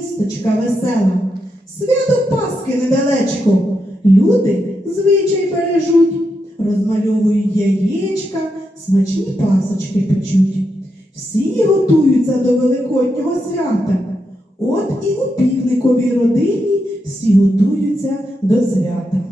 вісточка весела, свято Пасхи недалечко. Люди звичай бережуть, розмальовують яєчка, смачні пасочки печуть. Всі готуються до Великоднього свята. От і у півниковій родині всі готуються до свята.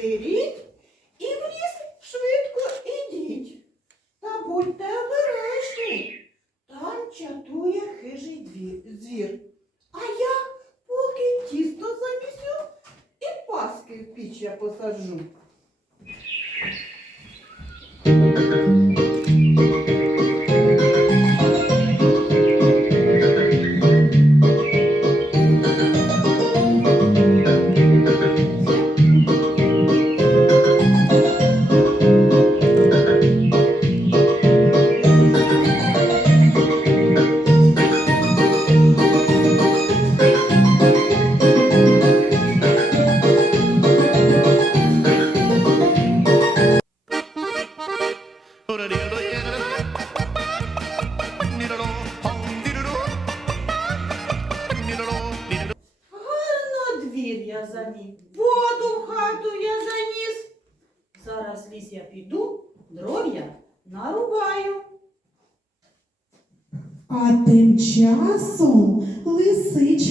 Baby.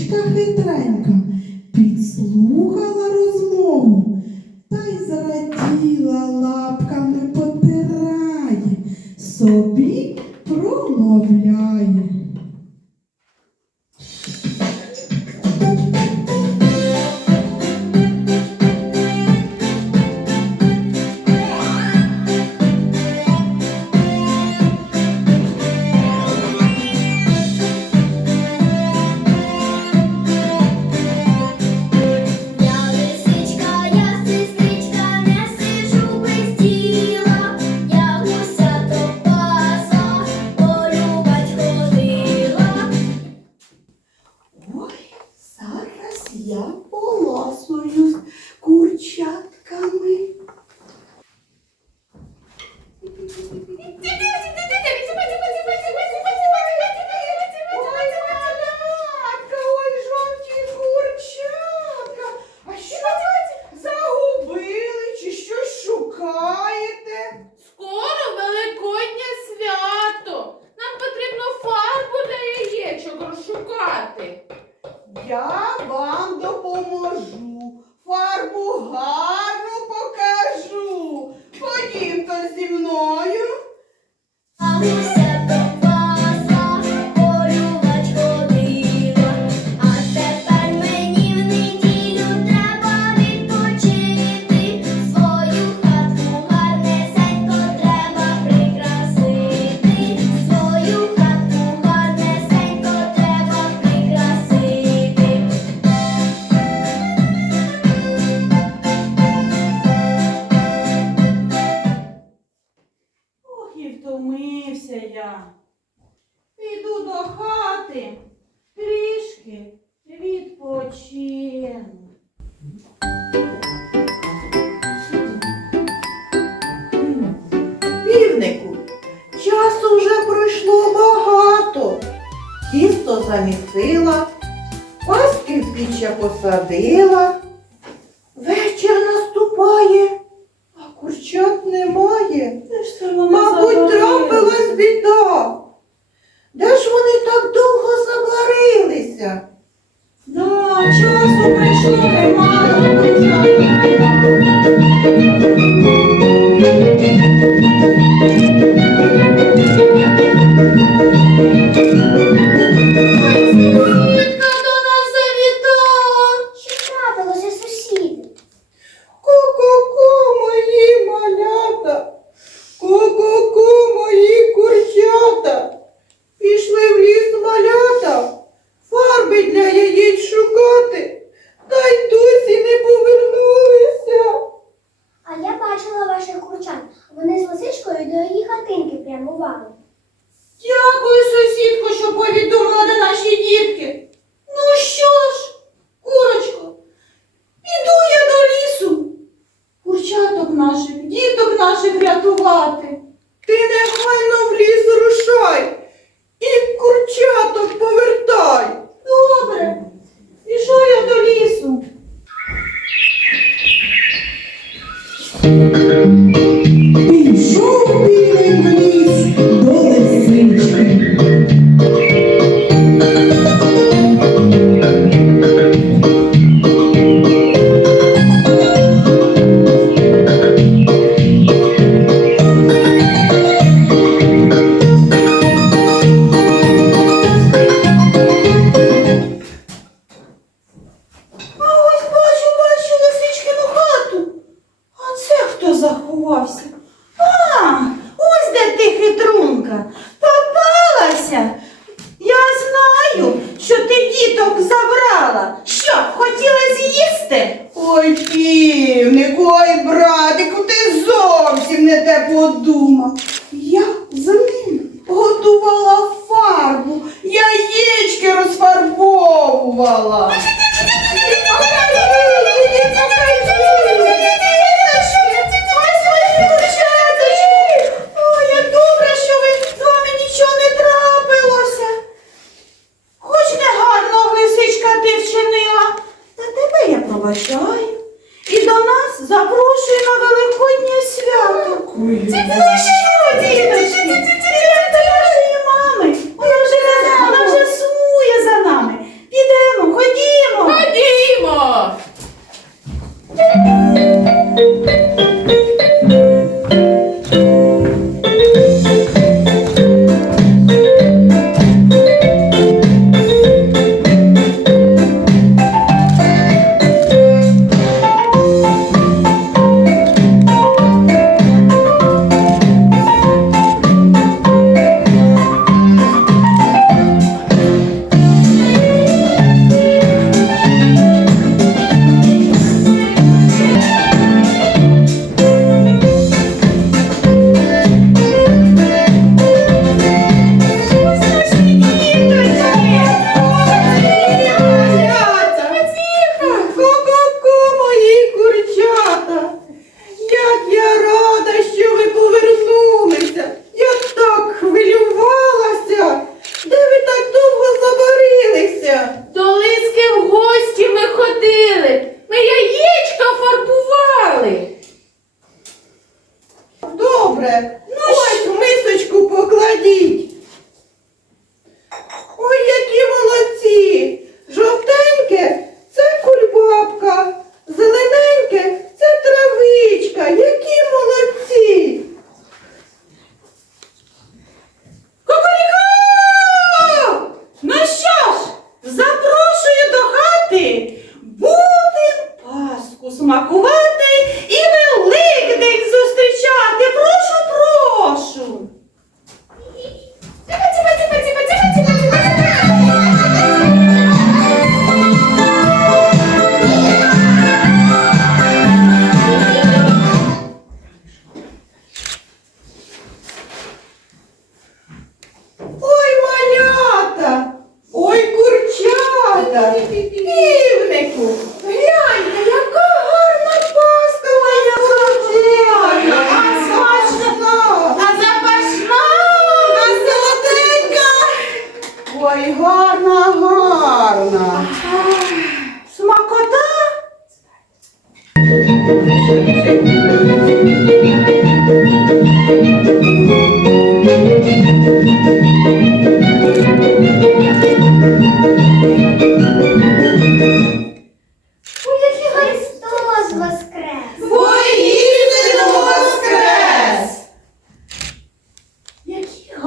Кішка хитренька підслуха. Відпочинок. Півнику, часу вже пройшло багато. Тісто замісила, паски в піччя посадила. Вечір наступає, а курчат немає. Мабуть, трапилась біда. Де ж вони так довго забарилися? 谢谢 ось де ти хитрунка. Попалася. Я знаю, що ти діток забрала. Що, хотіла з'їсти? Ой, півник, ой, братику, ти зовсім не те подумав. Я з ним готувала фарбу, яєчки розфарбовувала. вибачай і до нас запрошує на Великоднє свято. Це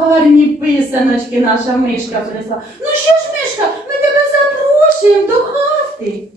гарні писаночки наша мишка принесла. Ну що ж, мишка, ми тебе запрошуємо до хати.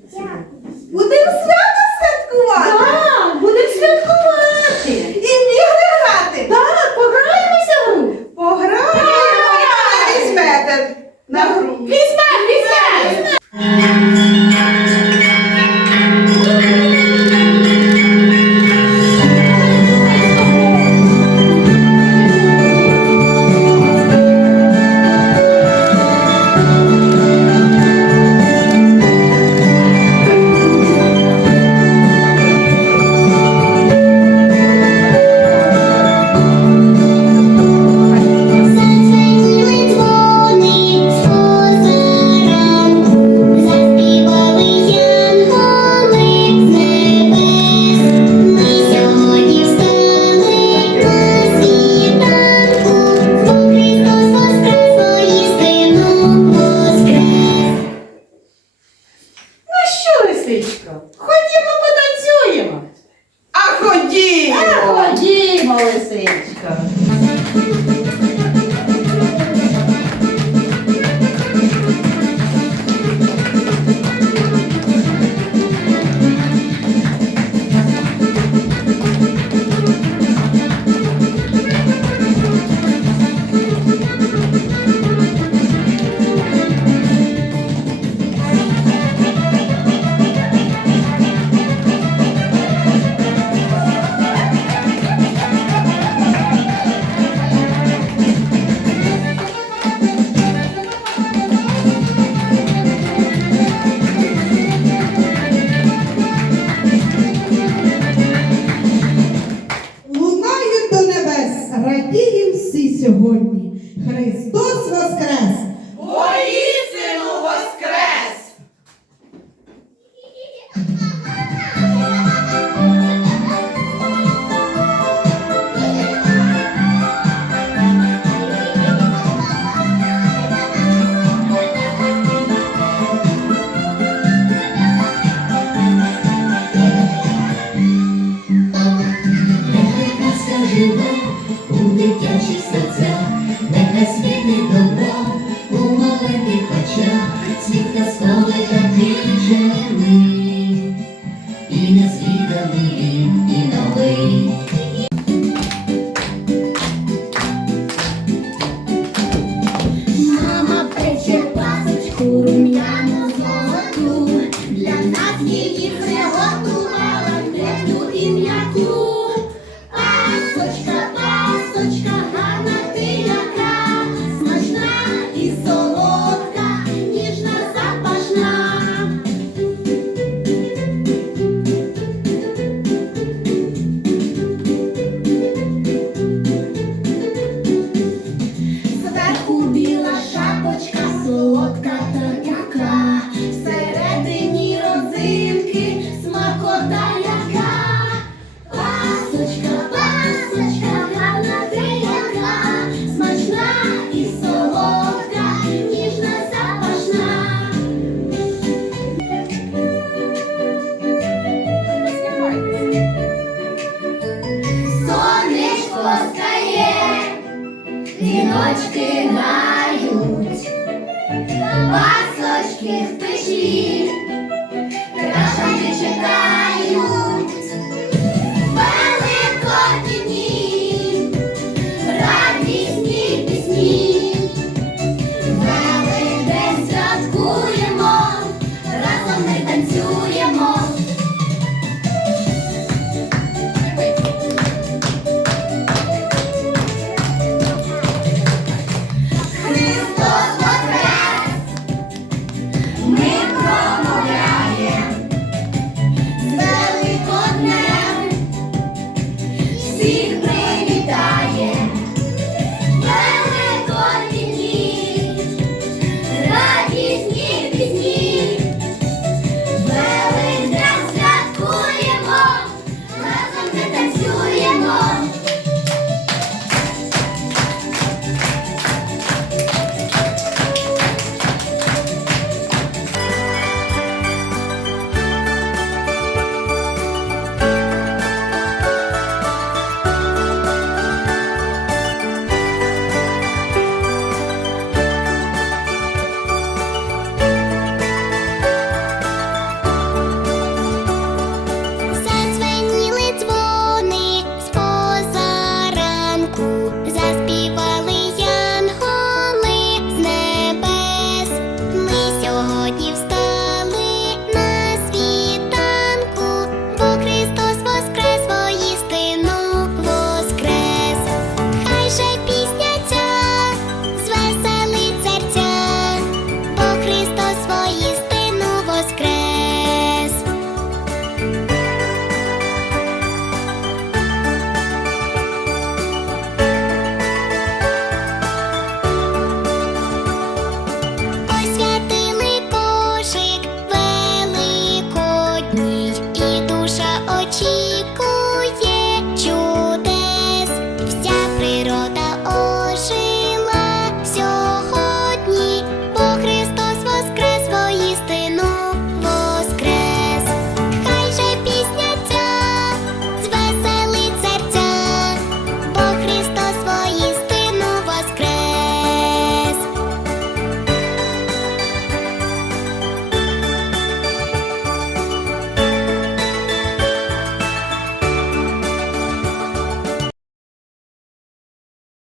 Ходімо! Ходімо, лисичка.